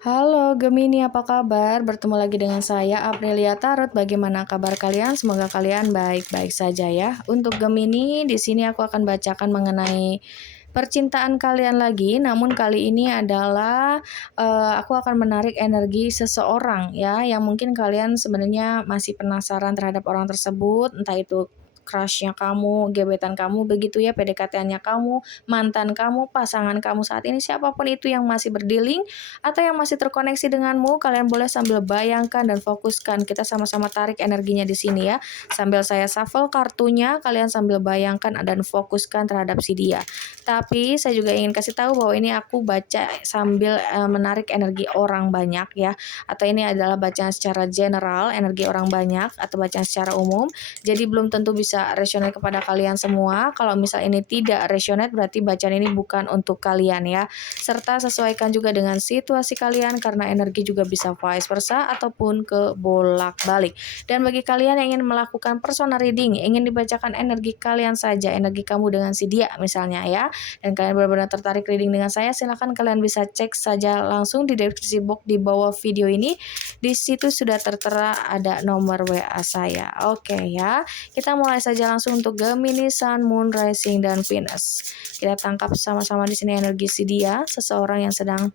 Halo Gemini, apa kabar? Bertemu lagi dengan saya Aprilia Tarot. Bagaimana kabar kalian? Semoga kalian baik-baik saja ya. Untuk Gemini, di sini aku akan bacakan mengenai percintaan kalian lagi. Namun kali ini adalah aku akan menarik energi seseorang ya, yang mungkin kalian sebenarnya masih penasaran terhadap orang tersebut, entah itu crushnya kamu, gebetan kamu, begitu ya, PDKT-nya kamu, mantan kamu, pasangan kamu saat ini, siapapun itu yang masih berdealing atau yang masih terkoneksi denganmu, kalian boleh sambil bayangkan dan fokuskan. Kita sama-sama tarik energinya di sini ya. Sambil saya shuffle kartunya, kalian sambil bayangkan dan fokuskan terhadap si dia. Tapi saya juga ingin kasih tahu bahwa ini aku baca sambil menarik energi orang banyak ya. Atau ini adalah bacaan secara general, energi orang banyak atau bacaan secara umum. Jadi belum tentu bisa resonate kepada kalian semua. Kalau misal ini tidak resonate, berarti bacaan ini bukan untuk kalian ya. Serta sesuaikan juga dengan situasi kalian karena energi juga bisa vice versa ataupun ke bolak-balik. Dan bagi kalian yang ingin melakukan personal reading, ingin dibacakan energi kalian saja, energi kamu dengan si dia misalnya ya, dan kalian benar-benar tertarik reading dengan saya, silahkan kalian bisa cek saja langsung di deskripsi box di bawah video ini. Di situ sudah tertera ada nomor WA saya. Oke ya, kita mulai saja langsung untuk Gemini, Sun, Moon, Rising, dan Venus. Kita tangkap sama-sama di sini energi si dia, seseorang yang sedang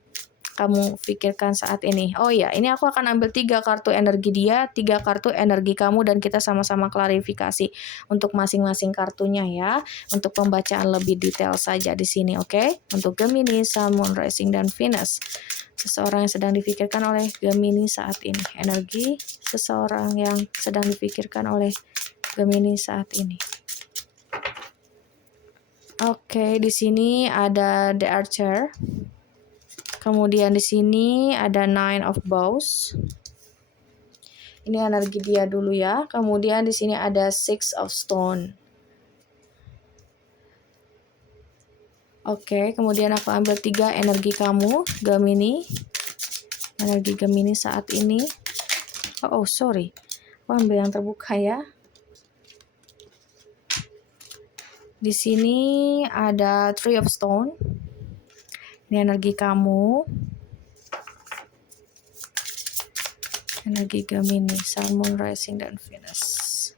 kamu pikirkan saat ini. Oh ya, ini aku akan ambil 3 kartu energi dia, 3 kartu energi kamu, dan kita sama-sama klarifikasi untuk masing-masing kartunya ya. Untuk pembacaan lebih detail saja di sini, oke? Untuk Gemini, Sun, Moon, Rising, dan Venus. Seseorang yang sedang dipikirkan oleh Gemini saat ini. Energi seseorang yang sedang dipikirkan oleh Gemini saat ini. Oke, di sini ada The Archer. Kemudian di sini ada Nine of Bows. Ini energi dia dulu ya. Kemudian di sini ada Six of Stone. Oke, kemudian aku ambil 3 energi kamu, Gemini. Energi Gemini saat ini. Oh, sorry. Aku ambil yang terbuka ya. Di sini ada Three of Stone. Ini energi kamu. Energi Gemini, Sun, Moon, Rising, dan Venus.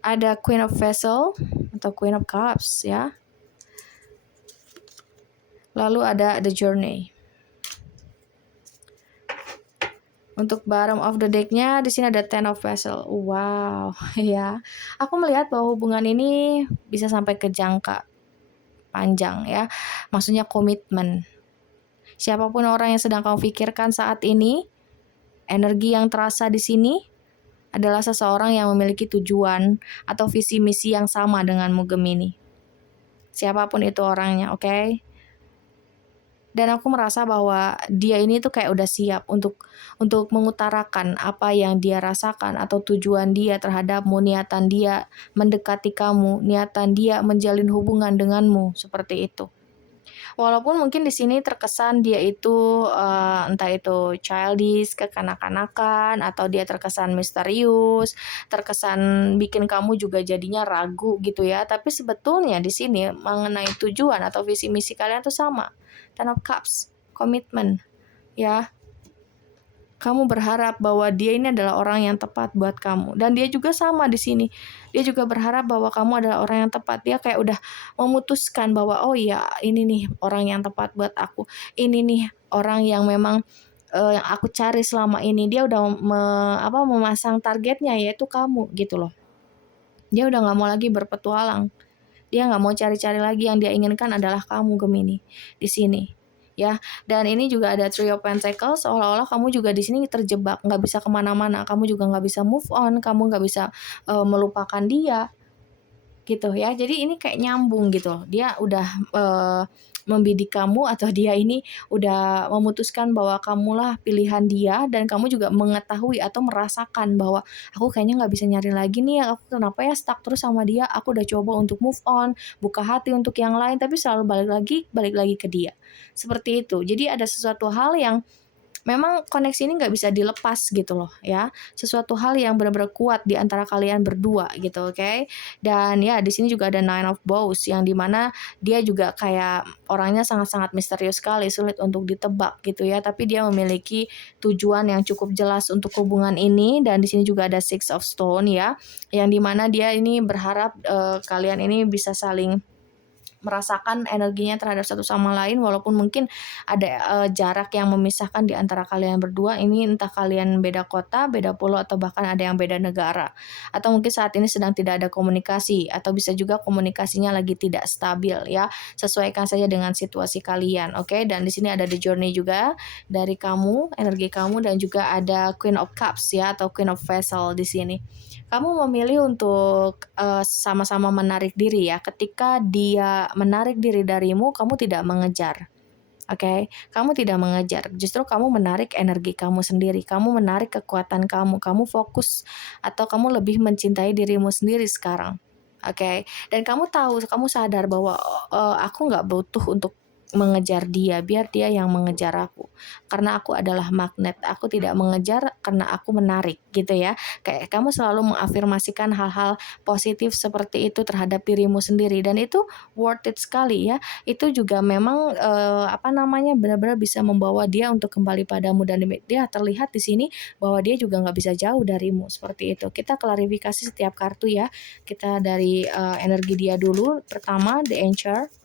Ada Queen of Vessel atau Queen of Cups ya. Lalu ada The Journey. Untuk bottom of the deck-nya di sini ada Ten of Vessel. Wow, ya. Aku melihat bahwa hubungan ini bisa sampai ke jangka panjang ya. Maksudnya komitmen. Siapapun orang yang sedang kamu pikirkan saat ini, energi yang terasa di sini adalah seseorang yang memiliki tujuan atau visi misi yang sama denganmu Gemini. Siapapun itu orangnya, oke? Dan aku merasa bahwa dia ini tuh kayak udah siap untuk mengutarakan apa yang dia rasakan atau tujuan dia terhadapmu, niatan dia mendekati kamu, niatan dia menjalin hubungan denganmu, seperti itu. Walaupun mungkin di sini terkesan dia itu entah itu childish, kekanak-kanakan, atau dia terkesan misterius, terkesan bikin kamu juga jadinya ragu gitu ya. Tapi sebetulnya di sini mengenai tujuan atau visi misi kalian tuh sama. Ten of Cups, komitmen ya. Kamu berharap bahwa dia ini adalah orang yang tepat buat kamu, dan dia juga sama di sini. Dia juga berharap bahwa kamu adalah orang yang tepat. Dia kayak udah memutuskan bahwa oh iya, ini nih orang yang tepat buat aku. Ini nih orang yang memang yang aku cari selama ini. Dia udah memasang targetnya, yaitu kamu gitu loh. Dia udah nggak mau lagi berpetualang. Dia nggak mau cari-cari lagi, yang dia inginkan adalah kamu Gemini di sini. Ya, dan ini juga ada Three of Pentacles, seolah-olah kamu juga di sini terjebak, nggak bisa kemana-mana, kamu juga nggak bisa move on, kamu nggak bisa melupakan dia, gitu ya. Jadi ini kayak nyambung gitu, dia udah membidik kamu, atau dia ini udah memutuskan bahwa kamulah pilihan dia, dan kamu juga mengetahui atau merasakan bahwa aku kayaknya nggak bisa nyari lagi nih, aku kenapa ya stuck terus sama dia, aku udah coba untuk move on, buka hati untuk yang lain, tapi selalu balik lagi ke dia. Seperti itu. Jadi ada sesuatu hal yang memang koneksi ini nggak bisa dilepas gitu loh ya. Sesuatu hal yang benar-benar kuat di antara kalian berdua gitu, oke? Dan ya di sini juga ada Nine of Bows yang dimana dia juga kayak orangnya sangat-sangat misterius sekali, sulit untuk ditebak gitu ya. Tapi dia memiliki tujuan yang cukup jelas untuk hubungan ini, dan di sini juga ada Six of Stone ya, yang dimana dia ini berharap kalian ini bisa saling merasakan energinya terhadap satu sama lain, walaupun mungkin ada jarak yang memisahkan di antara kalian berdua ini, entah kalian beda kota, beda pulau, atau bahkan ada yang beda negara, atau mungkin saat ini sedang tidak ada komunikasi, atau bisa juga komunikasinya lagi tidak stabil ya. Sesuaikan saja dengan situasi kalian, oke? Dan di sini ada The Journey juga dari kamu, energi kamu, dan juga ada Queen of Cups ya, atau Queen of Vessel di sini. Kamu memilih untuk sama-sama menarik diri ya. Ketika dia menarik diri darimu, kamu tidak mengejar. Oke, kamu tidak mengejar. Justru kamu menarik energi kamu sendiri. Kamu menarik kekuatan kamu. Kamu fokus atau kamu lebih mencintai dirimu sendiri sekarang. Oke, dan kamu tahu, kamu sadar bahwa aku nggak butuh untuk mengejar dia, biar dia yang mengejar aku. Karena aku adalah magnet. Aku tidak mengejar karena aku menarik gitu ya. Kayak kamu selalu mengafirmasikan hal-hal positif seperti itu terhadap dirimu sendiri, dan itu worth it sekali ya. Itu juga memang benar-benar bisa membawa dia untuk kembali padamu, dan dia terlihat di sini bahwa dia juga nggak bisa jauh darimu seperti itu. Kita klarifikasi setiap kartu ya. Kita dari energi dia dulu. Pertama, The Anchor.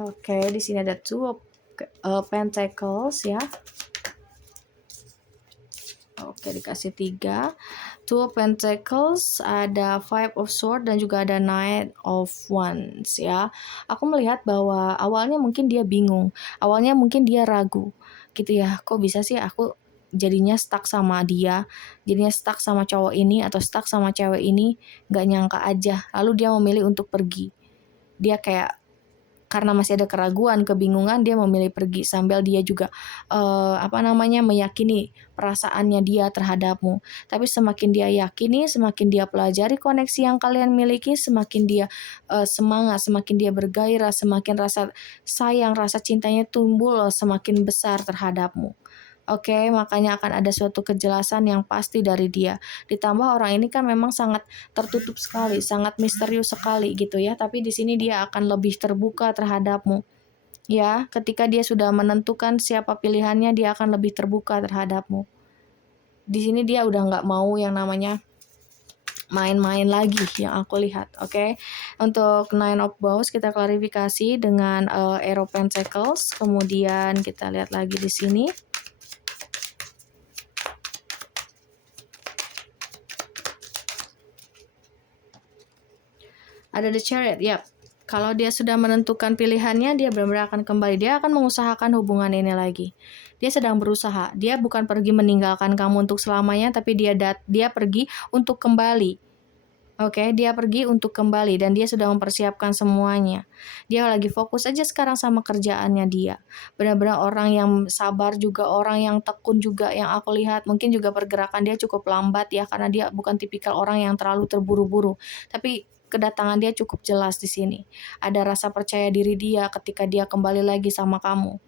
Oke, di sini ada Two of Pentacles ya. Oke, dikasih 3. Two of Pentacles, ada Five of Swords, dan juga ada Knight of Wands ya. Aku melihat bahwa awalnya mungkin dia bingung, awalnya mungkin dia ragu gitu ya. Kok bisa sih aku jadinya stuck sama dia, jadinya stuck sama cowok ini atau stuck sama cewek ini, gak nyangka aja. Lalu dia memilih untuk pergi. Dia kayak karena masih ada keraguan, kebingungan, dia memilih pergi sambil dia juga meyakini perasaannya dia terhadapmu. Tapi semakin dia yakini, semakin dia pelajari koneksi yang kalian miliki, semakin dia semangat, semakin dia bergairah, semakin rasa sayang, rasa cintanya tumbuh semakin besar terhadapmu. Oke, makanya akan ada suatu kejelasan yang pasti dari dia. Ditambah orang ini kan memang sangat tertutup sekali, sangat misterius sekali gitu ya. Tapi di sini dia akan lebih terbuka terhadapmu. Ya, ketika dia sudah menentukan siapa pilihannya, dia akan lebih terbuka terhadapmu. Di sini dia udah nggak mau yang namanya main-main lagi yang aku lihat, oke? Untuk Nine of Bows kita klarifikasi dengan Arrow Pentacles, kemudian kita lihat lagi di sini. Ada The Chariot, yap. Kalau dia sudah menentukan pilihannya, dia benar-benar akan kembali. Dia akan mengusahakan hubungan ini lagi. Dia sedang berusaha. Dia bukan pergi meninggalkan kamu untuk selamanya, tapi dia pergi untuk kembali. Oke, dia pergi untuk kembali dan dia sudah mempersiapkan semuanya. Dia lagi fokus aja sekarang sama kerjaannya dia. Benar-benar orang yang sabar juga, orang yang tekun juga yang aku lihat. Mungkin juga pergerakan dia cukup lambat ya, karena dia bukan tipikal orang yang terlalu terburu-buru. Tapi kedatangan dia cukup jelas di sini. Ada rasa percaya diri dia ketika dia kembali lagi sama kamu.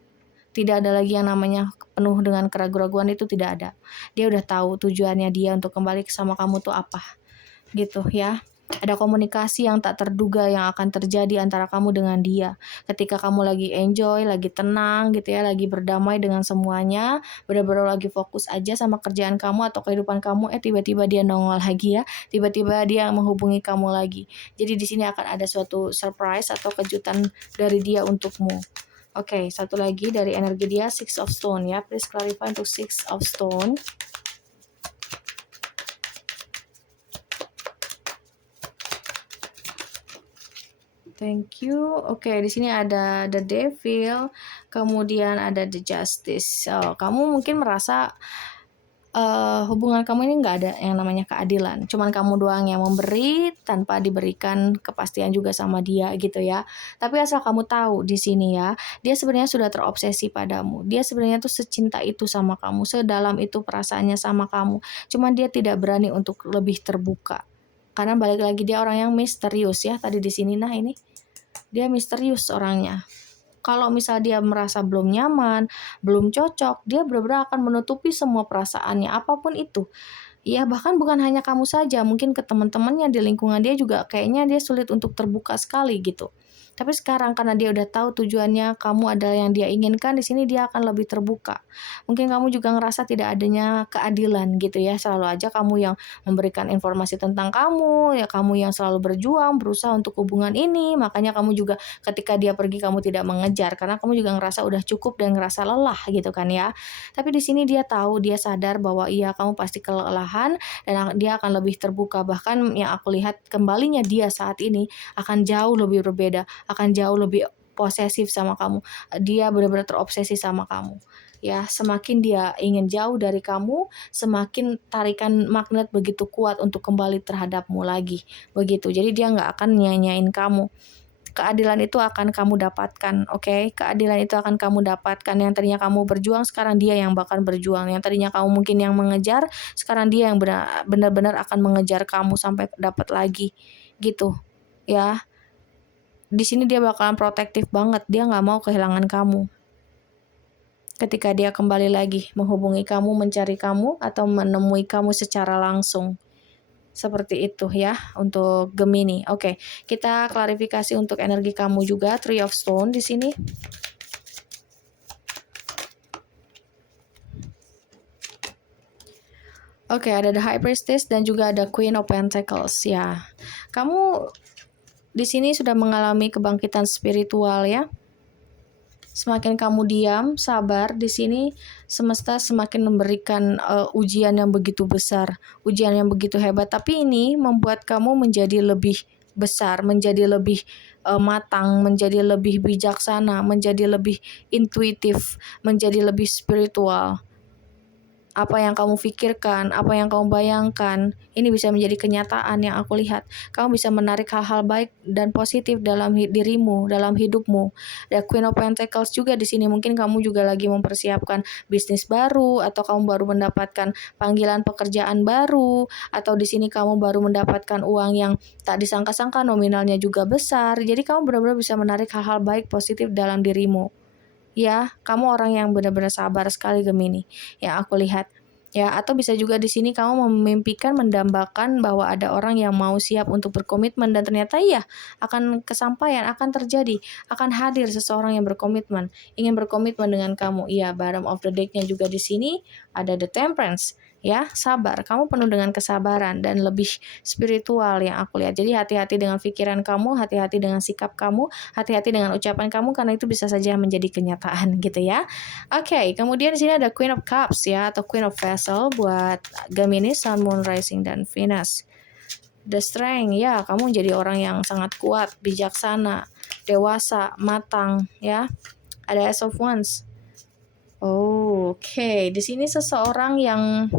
Tidak ada lagi yang namanya penuh dengan keraguan-keraguan, itu tidak ada. Dia udah tahu tujuannya dia untuk kembali sama kamu tuh apa. Gitu ya. Ada komunikasi yang tak terduga yang akan terjadi antara kamu dengan dia. Ketika kamu lagi enjoy, lagi tenang gitu ya, lagi berdamai dengan semuanya, benar-benar lagi fokus aja sama kerjaan kamu atau kehidupan kamu, tiba-tiba dia nongol lagi ya, tiba-tiba dia menghubungi kamu lagi. Jadi di sini akan ada suatu surprise atau kejutan dari dia untukmu. Oke, satu lagi dari energi dia, Six of Stone ya. Please clarify untuk Six of Stone. Thank you. Oke, di sini ada The Devil, kemudian ada The Justice. Kamu mungkin merasa hubungan kamu ini nggak ada yang namanya keadilan. Cuman kamu doang yang memberi tanpa diberikan kepastian juga sama dia gitu ya. Tapi asal kamu tahu di sini ya, dia sebenarnya sudah terobsesi padamu. Dia sebenarnya tuh secinta itu sama kamu, sedalam itu perasaannya sama kamu. Cuman dia tidak berani untuk lebih terbuka. Karena balik lagi dia orang yang misterius ya tadi di sini. Nah ini Dia misterius orangnya. Kalau misal dia merasa belum nyaman, belum cocok, dia benar-benar akan menutupi semua perasaannya, apapun itu. Iya, bahkan bukan hanya kamu saja, mungkin ke teman-temannya di lingkungan dia juga kayaknya dia sulit untuk terbuka sekali gitu. Tapi sekarang karena dia udah tahu tujuannya kamu adalah yang dia inginkan, di sini dia akan lebih terbuka. Mungkin kamu juga ngerasa tidak adanya keadilan gitu ya, selalu aja kamu yang memberikan informasi tentang kamu, ya kamu yang selalu berjuang, berusaha untuk hubungan ini, makanya kamu juga ketika dia pergi kamu tidak mengejar karena kamu juga ngerasa udah cukup dan ngerasa lelah gitu kan ya. Tapi di sini dia tahu, dia sadar bahwa iya kamu pasti kelelahan dan dia akan lebih terbuka. Bahkan yang aku lihat kembalinya dia saat ini akan jauh lebih berbeda, akan jauh lebih posesif sama kamu. Dia benar-benar terobsesi sama kamu. Ya, semakin dia ingin jauh dari kamu, semakin tarikan magnet begitu kuat untuk kembali terhadapmu lagi. Begitu. Jadi dia nggak akan nyanyain kamu. Keadilan itu akan kamu dapatkan, oke? Keadilan itu akan kamu dapatkan. Yang tadinya kamu berjuang, sekarang dia yang bakal berjuang. Yang tadinya kamu mungkin yang mengejar, sekarang dia yang benar-benar akan mengejar kamu sampai dapat lagi, gitu. Ya, di sini dia bakalan protektif banget. Dia nggak mau kehilangan kamu. Ketika dia kembali lagi menghubungi kamu, mencari kamu, atau menemui kamu secara langsung. Seperti itu ya untuk Gemini. Oke, kita klarifikasi untuk energi kamu juga, Three of Stone di sini. Oke, ada The High Priestess dan juga ada Queen of Pentacles ya. Kamu di sini sudah mengalami kebangkitan spiritual ya. Semakin kamu diam, sabar, di sini semesta semakin memberikan ujian yang begitu besar, ujian yang begitu hebat. Tapi ini membuat kamu menjadi lebih besar, menjadi lebih matang, menjadi lebih bijaksana, menjadi lebih intuitif, menjadi lebih spiritual. Apa yang kamu pikirkan, apa yang kamu bayangkan, ini bisa menjadi kenyataan yang aku lihat. Kamu bisa menarik hal-hal baik dan positif dalam dirimu, dalam hidupmu. The Queen of Pentacles juga di sini mungkin kamu juga lagi mempersiapkan bisnis baru, atau kamu baru mendapatkan panggilan pekerjaan baru, atau di sini kamu baru mendapatkan uang yang tak disangka-sangka, nominalnya juga besar. Jadi kamu benar-benar bisa menarik hal-hal baik positif dalam dirimu. Ya, kamu orang yang benar-benar sabar sekali Gemini, yang aku lihat. Ya, atau bisa juga di sini kamu memimpikan, mendambakan bahwa ada orang yang mau siap untuk berkomitmen dan ternyata iya akan kesampaian, akan terjadi, akan hadir seseorang yang berkomitmen, ingin berkomitmen dengan kamu. Iya, bottom of the deck-nya juga di sini ada The Temperance. Ya, sabar. Kamu penuh dengan kesabaran dan lebih spiritual yang aku lihat. Jadi hati-hati dengan pikiran kamu, hati-hati dengan sikap kamu, hati-hati dengan ucapan kamu karena itu bisa saja menjadi kenyataan gitu ya. Oke, kemudian di sini ada Queen of Cups ya atau Queen of Vessel buat Gemini, Sun, Moon, Rising dan Venus. The Strength ya, kamu jadi orang yang sangat kuat, bijaksana, dewasa, matang ya. Ada Ace of Wands. Oke, di sini seseorang yang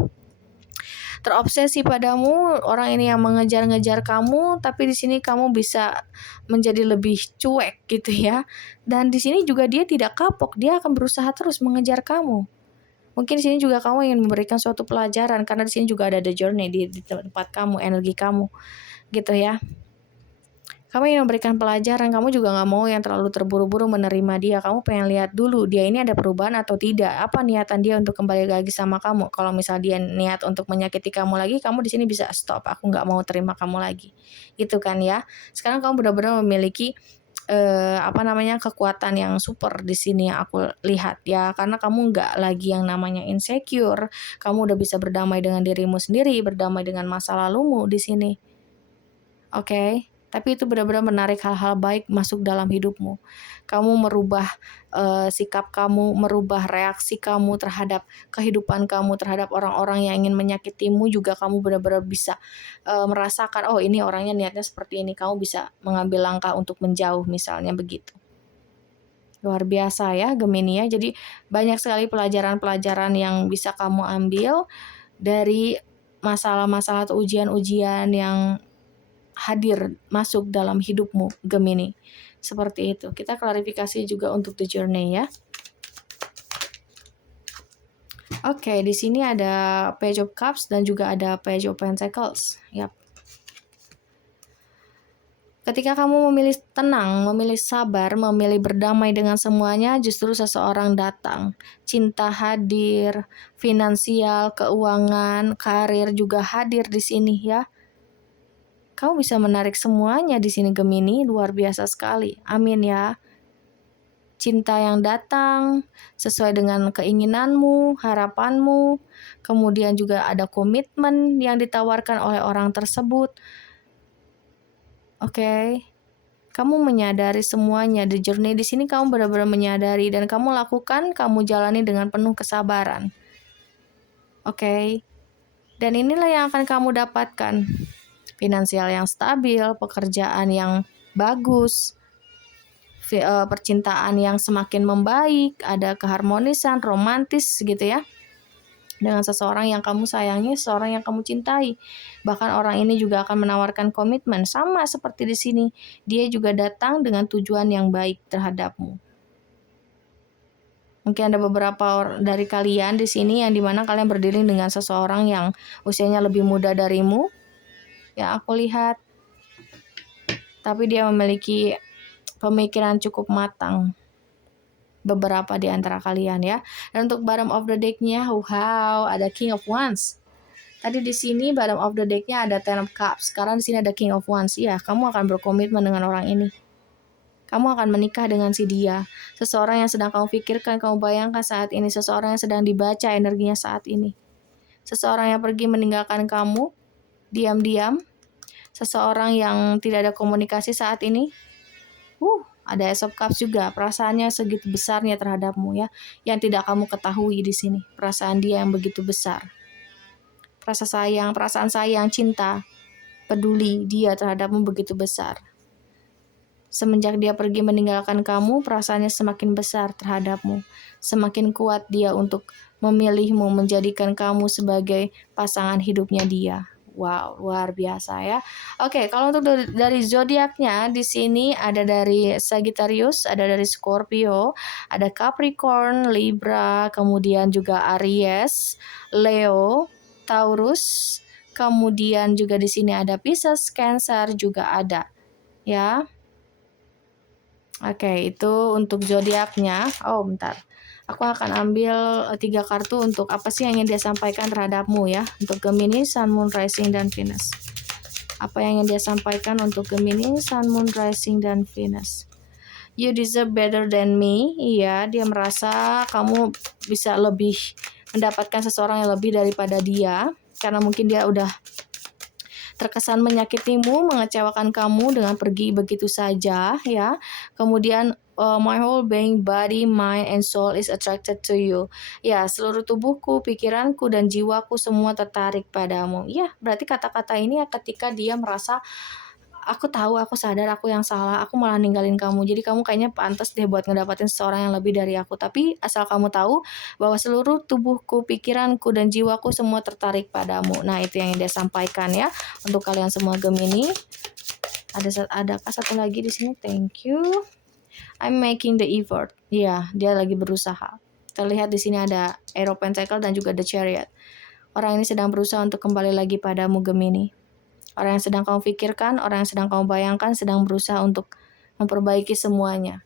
terobsesi padamu, orang ini yang mengejar-ngejar kamu, tapi di sini kamu bisa menjadi lebih cuek gitu ya. Dan di sini juga dia tidak kapok, dia akan berusaha terus mengejar kamu. Mungkin di sini juga kamu ingin memberikan suatu pelajaran karena di sini juga ada the journey di tempat kamu, energi kamu gitu ya. Kamu ingin memberikan pelajaran, kamu juga nggak mau yang terlalu terburu-buru menerima dia. Kamu pengen lihat dulu dia ini ada perubahan atau tidak. Apa niatan dia untuk kembali lagi sama kamu? Kalau misal dia niat untuk menyakiti kamu lagi, kamu di sini bisa stop. Aku nggak mau terima kamu lagi, gitu kan ya. Sekarang kamu benar-benar memiliki kekuatan yang super di sini yang aku lihat ya, karena kamu nggak lagi yang namanya insecure. Kamu udah bisa berdamai dengan dirimu sendiri, berdamai dengan masa lalumu di sini. Oke, tapi itu benar-benar menarik hal-hal baik masuk dalam hidupmu. Kamu merubah sikap kamu, merubah reaksi kamu terhadap kehidupan kamu, terhadap orang-orang yang ingin menyakitimu juga kamu benar-benar bisa merasakan, oh ini orangnya niatnya seperti ini. Kamu bisa mengambil langkah untuk menjauh misalnya begitu. Luar biasa ya Gemini ya. Jadi banyak sekali pelajaran-pelajaran yang bisa kamu ambil dari masalah-masalah atau ujian-ujian yang hadir masuk dalam hidupmu Gemini. Seperti itu. Kita klarifikasi juga untuk the journey ya. Oke, di sini ada Page of Cups dan juga ada Page of Pentacles. Yap. Ketika kamu memilih tenang, memilih sabar, memilih berdamai dengan semuanya, justru seseorang datang. Cinta hadir, finansial, keuangan, karir juga hadir di sini ya. Kamu bisa menarik semuanya di sini Gemini, luar biasa sekali. Amin ya. Cinta yang datang sesuai dengan keinginanmu, harapanmu, kemudian juga ada komitmen yang ditawarkan oleh orang tersebut. Oke. Kamu menyadari semuanya di journey di sini, kamu benar-benar menyadari dan kamu lakukan, kamu jalani dengan penuh kesabaran. Oke. Dan inilah yang akan kamu dapatkan. Finansial yang stabil, pekerjaan yang bagus, percintaan yang semakin membaik, ada keharmonisan, romantis gitu ya. Dengan seseorang yang kamu sayangi, seseorang yang kamu cintai. Bahkan orang ini juga akan menawarkan komitmen, sama seperti di sini. Dia juga datang dengan tujuan yang baik terhadapmu. Mungkin ada beberapa dari kalian di sini yang dimana kalian berdiri dengan seseorang yang usianya lebih muda darimu. Ya, aku lihat. Tapi dia memiliki pemikiran cukup matang. Beberapa di antara kalian ya. Dan untuk bottom of the deck-nya, wow, ada King of Wands. Tadi di sini bottom of the deck-nya ada Ten of Cups. Sekarang di sini ada King of Wands. Ya, kamu akan berkomitmen dengan orang ini. Kamu akan menikah dengan si dia. Seseorang yang sedang kamu pikirkan, kamu bayangkan saat ini. Seseorang yang sedang dibaca energinya saat ini. Seseorang yang pergi meninggalkan kamu, diam-diam. Seseorang yang tidak ada komunikasi saat ini. Ada Ace of Cups juga, perasaannya segitu besarnya terhadapmu ya, yang tidak kamu ketahui di sini. Perasaan dia yang begitu besar. Perasaan sayang, cinta, peduli dia terhadapmu begitu besar. Semenjak dia pergi meninggalkan kamu, perasaannya semakin besar terhadapmu. Semakin kuat dia untuk memilihmu, menjadikan kamu sebagai pasangan hidupnya dia. Wow, luar biasa ya. Oke, kalau untuk dari zodiaknya di sini ada dari Sagittarius, ada dari Scorpio, ada Capricorn, Libra, kemudian juga Aries, Leo, Taurus, kemudian juga di sini ada Pisces, Cancer juga ada. Ya. Oke, itu untuk zodiaknya. Oh, bentar. Aku akan ambil 3 kartu untuk apa sih yang ingin dia sampaikan terhadapmu ya. Untuk Gemini, Sun, Moon, Rising, dan Venus. Apa yang ingin dia sampaikan untuk Gemini, Sun, Moon, Rising, dan Venus. You deserve better than me. Iya, dia merasa kamu bisa lebih mendapatkan seseorang yang lebih daripada dia. Karena mungkin dia udah terkesan menyakitimu, mengecewakan kamu dengan pergi begitu saja ya. Kemudian my whole being, body, mind, and soul is attracted to you. Ya, seluruh tubuhku, pikiranku, dan jiwaku semua tertarik padamu. Ya, berarti kata-kata ini ya ketika dia merasa aku tahu, aku sadar aku yang salah, aku malah ninggalin kamu. Jadi kamu kayaknya pantas deh buat ngedapatin seseorang yang lebih dari aku. Tapi asal kamu tahu bahwa seluruh tubuhku, pikiranku, dan jiwaku semua tertarik padamu. Nah, itu yang dia sampaikan ya untuk kalian semua Gemini. Adakah satu lagi di sini? Thank you. I'm making the effort. Iya, dia lagi berusaha. Terlihat di sini ada Ace of Pentacles dan juga The Chariot. Orang ini sedang berusaha untuk kembali lagi padamu Gemini. Orang yang sedang kamu pikirkan, orang yang sedang kamu bayangkan sedang berusaha untuk memperbaiki semuanya.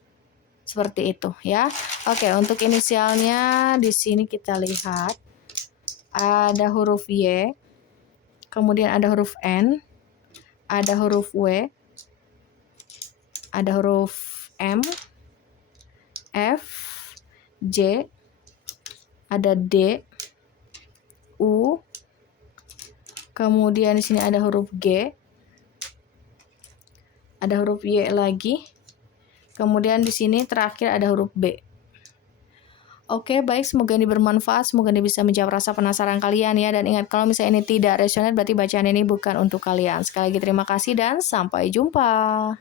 Seperti itu ya. Oke, untuk inisialnya di sini kita lihat ada huruf Y, kemudian ada huruf N, ada huruf W, ada huruf M, F, J, ada D, U, kemudian di sini ada huruf G, ada huruf Y lagi, kemudian di sini terakhir ada huruf B. Oke, baik, semoga ini bermanfaat, semoga ini bisa menjawab rasa penasaran kalian ya. Dan ingat, kalau misalnya ini tidak resonate, berarti bacaan ini bukan untuk kalian. Sekali lagi terima kasih dan sampai jumpa.